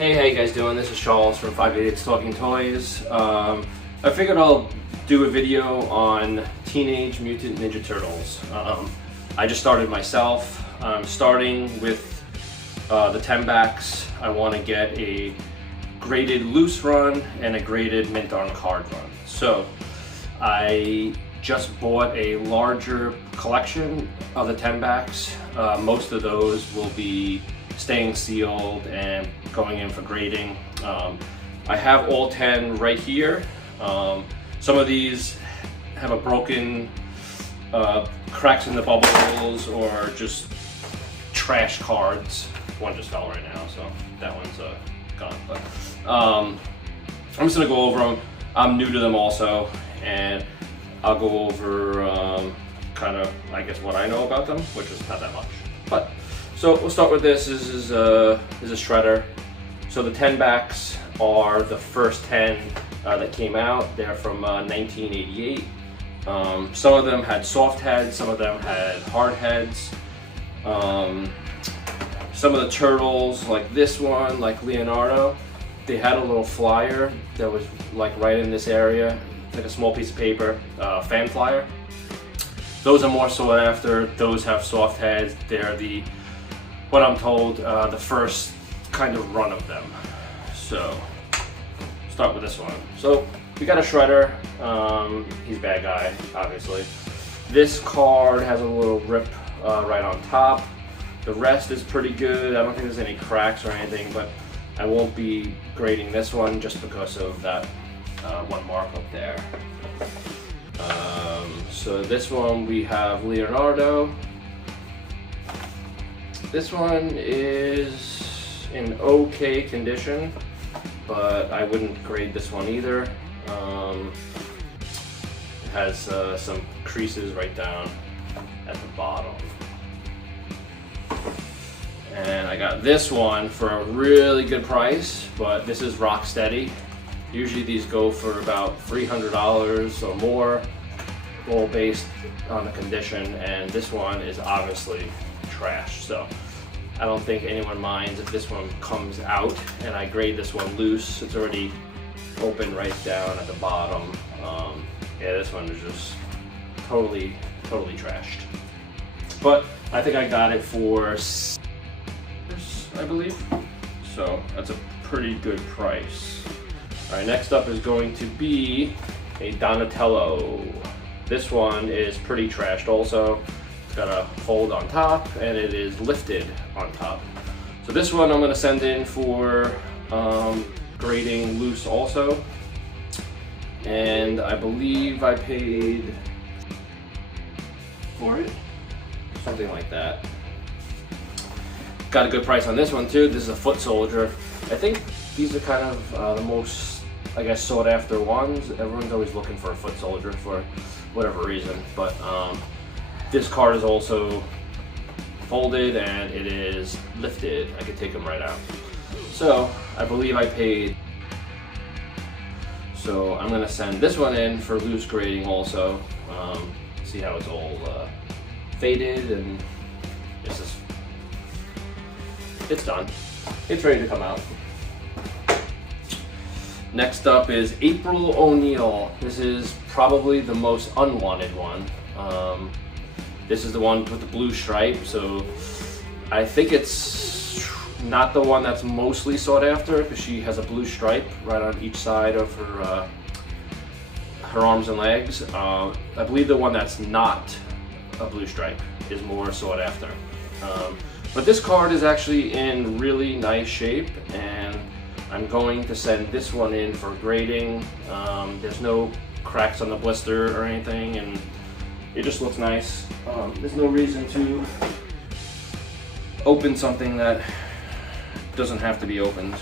Hey, how you guys doing? This is Charles from 588 Talking Toys. I figured I'll do a video on Teenage Mutant Ninja Turtles. I just started myself. I'm starting with the 10 backs. I want to get a graded loose run and a graded mint on card run. So I just bought a larger collection of the 10 backs. Most of those will be staying sealed and going in for grading. I have all 10 right here. Some of these have a broken cracks in the bubbles or just trash cards. One just fell right now, so that one's gone. But I'm just gonna go over them. I'm new to them also, and I'll go over kind of, I guess, what I know about them, which is not that much. But so we'll start with this. This is a shredder. So the 10 backs are the first 10 that came out. They're from 1988. Some of them had soft heads, some of them had hard heads. Some of the turtles, like this one, like Leonardo, they had a little flyer that was like right in this area, like a small piece of paper, fan flyer. Those are more sought after. Those have soft heads. They're the, what I'm told, the first kind of run of them. So start with this one. So we got a shredder. He's a bad guy, obviously. This card has a little rip right on top. The rest is pretty good. I don't think there's any cracks or anything, but I won't be grading this one just because of that one mark up there. So this one we have Leonardo. This one is in okay condition, but I wouldn't grade this one either. It has some creases right down at the bottom. And I got this one for a really good price, but this is rock steady. Usually these go for about $300 or more, all based on the condition, and this one is obviously trash. So I don't think anyone minds if this one comes out and I grade this one loose. It's already open right down at the bottom. Yeah, this one is just totally trashed. But I think I got it for $6, I believe. So that's a pretty good price. All right, next up is going to be a Donatello. This one is pretty trashed also. It's got a fold on top and it is lifted on top. So this one I'm gonna send in for grading loose also. And I believe I paid for it, something like that. Got a good price on this one too. This is a foot soldier. I think these are kind of the most, I guess, sought after ones. Everyone's always looking for a foot soldier for whatever reason, but this card is also folded and it is lifted. I could take them right out. So I believe I paid. So I'm gonna send this one in for loose grading also. See how it's all faded, and it's done. It's ready to come out. Next up is April O'Neil. This is probably the most unwanted one. This is the one with the blue stripe, so I think it's not the one that's mostly sought after because she has a blue stripe right on each side of her arms and legs. I believe the one that's not a blue stripe is more sought after. But this card is actually in really nice shape, and I'm going to send this one in for grading. There's no cracks on the blister or anything, and it just looks nice. There's no reason to open something that doesn't have to be opened.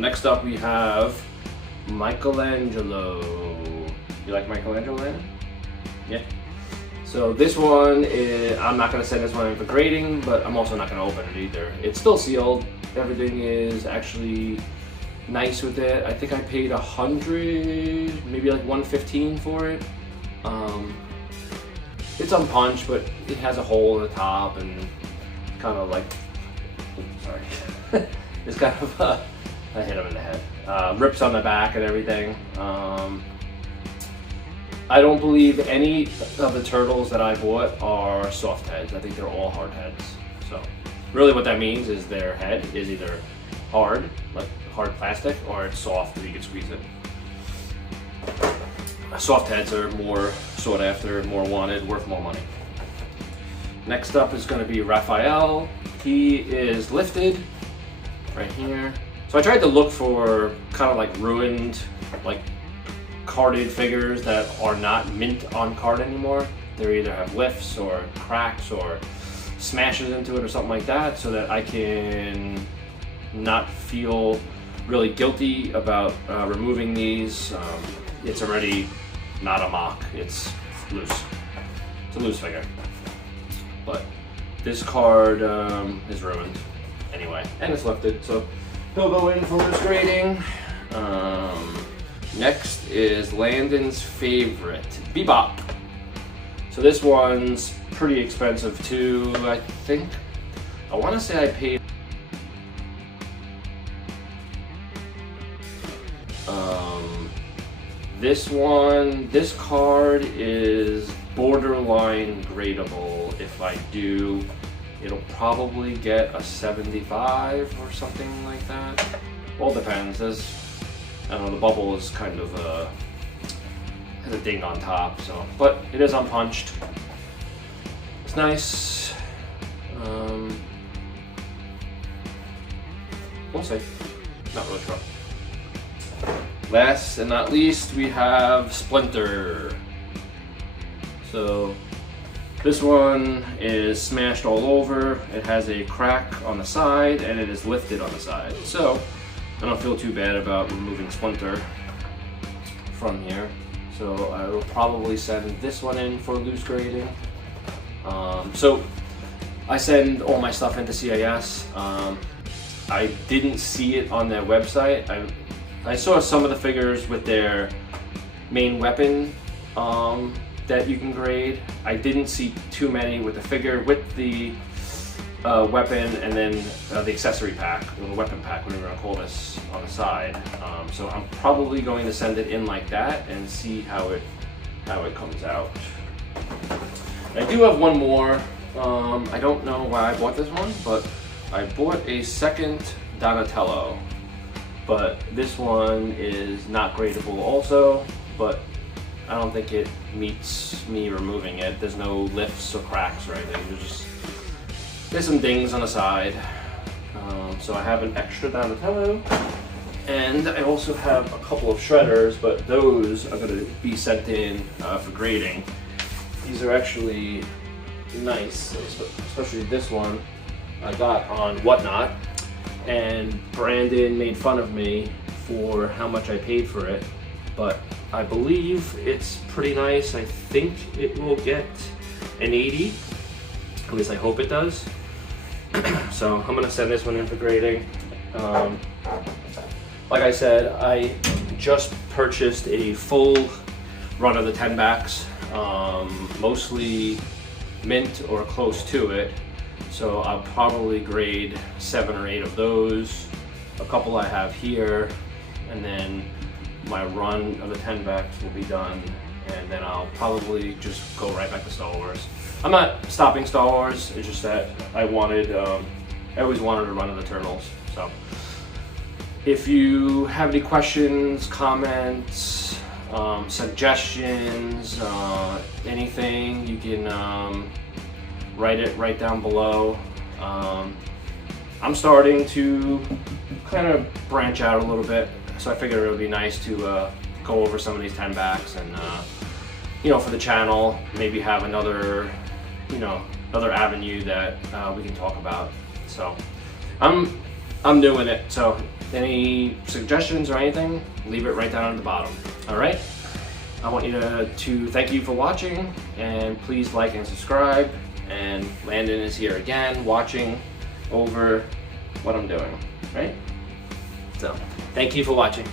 Next up we have Michelangelo. You like Michelangelo, Landon? Yeah. So this one is, I'm not going to send this one in for grading, but I'm also not going to open it either. It's still sealed. Everything is actually nice with it. I think I paid $100, maybe like $115 for it. It's unpunched, but it has a hole in the top and kind of like, sorry. It's kind of I hit him in the head. Rips on the back and everything. I don't believe any of the turtles that I bought are soft heads. I think they're all hard heads. So really what that means is their head is either hard, like hard plastic, or it's soft and you can squeeze it. Soft heads are more sought after, more wanted, worth more money. Next up is going to be Raphael. He is lifted right here. So I tried to look for kind of like ruined, like carded figures that are not mint on card anymore. They either have lifts or cracks or smashes into it or something like that, so that I can not feel really guilty about removing these. It's already not a mock, it's loose. It's a loose figure. But this card is ruined anyway, and it's lifted, so he'll go in for loose grading. Next is Landon's favorite, BEBOP. So this one's pretty expensive too, I think. I want to say I paid this card is borderline gradable. If I do, it'll probably get a 75 or something like that. All depends. I don't know, the bubble is kind of has a ding on top, so, but it is unpunched. It's nice. We'll see. Not really sure. Last and not least, we have Splinter. So this one is smashed all over. It has a crack on the side and it is lifted on the side. So I don't feel too bad about removing Splinter from here. So I will probably send this one in for loose grading. So I send all my stuff into CIS. I didn't see it on their website. I saw some of the figures with their main weapon that you can grade. I didn't see too many with the figure with the weapon and then the accessory pack, or the weapon pack, whatever you want to call this, on the side. So I'm probably going to send it in like that and see how it comes out. I do have one more. I don't know why I bought this one, but I bought a second Donatello. But this one is not gradable also, but I don't think it meets me removing it. There's no lifts or cracks or anything. There's some dings on the side. So I have an extra Donatello, and I also have a couple of shredders, but those are going to be sent in for grading. These are actually nice, especially this one I got on Whatnot. And Brandon made fun of me for how much I paid for it, but I believe it's pretty nice. I think it will get an 80, at least I hope it does. So I'm gonna send this one in for grading. Like I said, I just purchased a full run of the 10 backs, mostly mint or close to it. So I'll probably grade 7 or 8 of those. A couple I have here, and then my run of the 10 backs will be done, and then I'll probably just go right back to Star Wars. I'm not stopping Star Wars, it's just that I always wanted a run of the Turtles. So if you have any questions, comments, suggestions, anything, you can write it right down below. I'm starting to kind of branch out a little bit, so I figured it would be nice to go over some of these 10 backs and you know, for the channel, maybe have another avenue that we can talk about. So I'm doing it, so any suggestions or anything, leave it right down at the bottom. All right, I want you to thank you for watching, and please like and subscribe. And Landon is here again watching over what I'm doing, right? So thank you for watching.